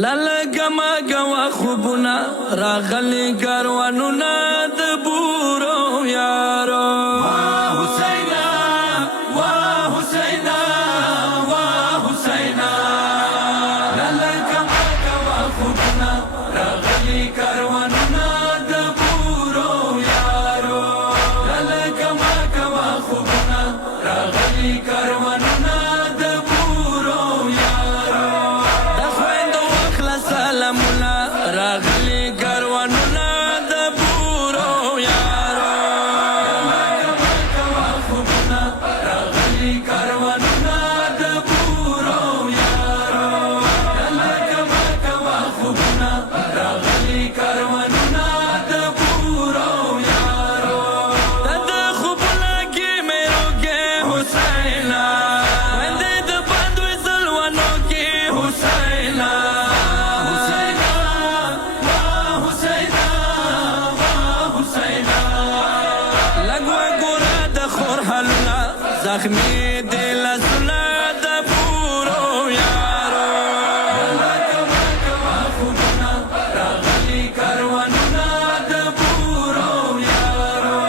لالګما ګوا خوبونه راغلي کاروانونه د بورو یارو حسینا وا حسینا وا حسینا لالګما ګوا خوبونه راغلي کاروانونه د بورو یارو لالګما ګوا خوبونه راغلي کاروانونه د بورو یارو سلامونه راغلي کاروانونه د بورو یارو کوا خوبونه راغلي کاروانونه د بورو یارو کوا خوبونه راغلي کاروانونه د بورو یارو د خوبونه کې مېرو کې حسینا وندې د باندې زلوانو کې حسینا زخمی دل سنا د بورو یارو کوا خوبونه راغلي کاروانونه د بورو یارو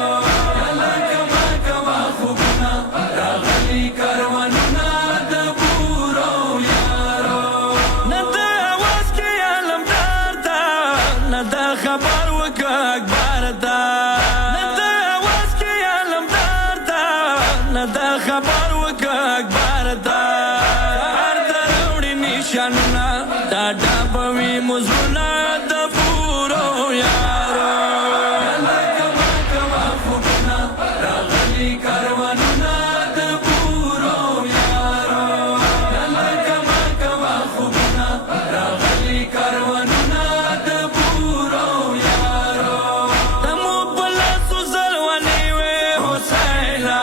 کوا خوبونه راغلي کاروانونه د بورو یارو نه د اواز کې علمدار دا نه د خبر وکړه اکبر دا دا خبر وکړه اکبر ته هر دروړي نشانونه دا ډابوي مزرونه د بورو یارو کوا خوبونه راغلي کاروانونه د بورو یارو کوا خوبونه راغلي کاروانونه د بورو یارو تمو په لاسو زلوانې وې حسینا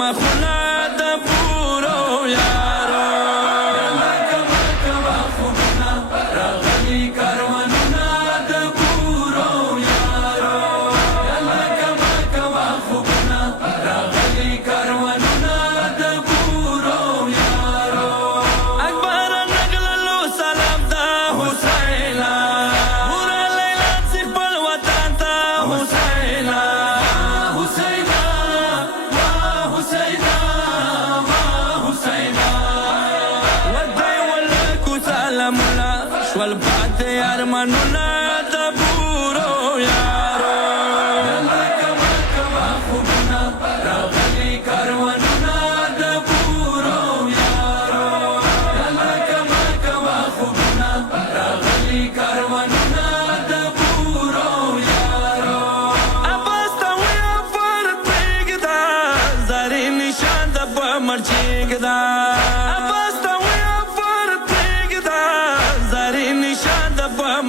مخونه د بورو یارو کوا خوبونه راغلي کاروانونه د بورو یارو کوا خوبونه راغلي کاروانونه د بورو یارو اکبر نغللو سلام د حسینا پورا لیلا سپل وطن ته حسینا شول پاتې ارمانونه د بورو یارو کوا خوبونه راغلي کاروانونه د بورو یارو کوا خوبونه راغلي کاروانونه د بورو یارو عباس ته ویا فرد پرېږده زرې نشان د په مرچېږده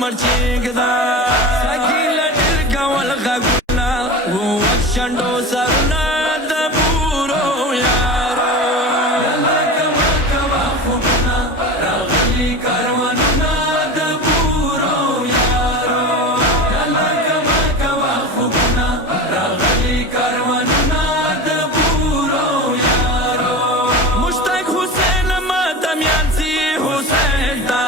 مرچېږده ساقي له ډېر کول غږونه ووک شنډو سرونه د بورو یارو کوا خوبونه راغلي کاروانونه د بورو یارو کوا خوبونه راغلي کاروانونه د بورو یارو مشتاق حسین ماتمیان سي حسین تا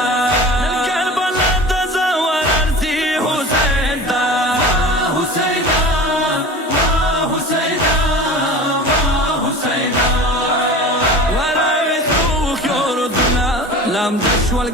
لام د شول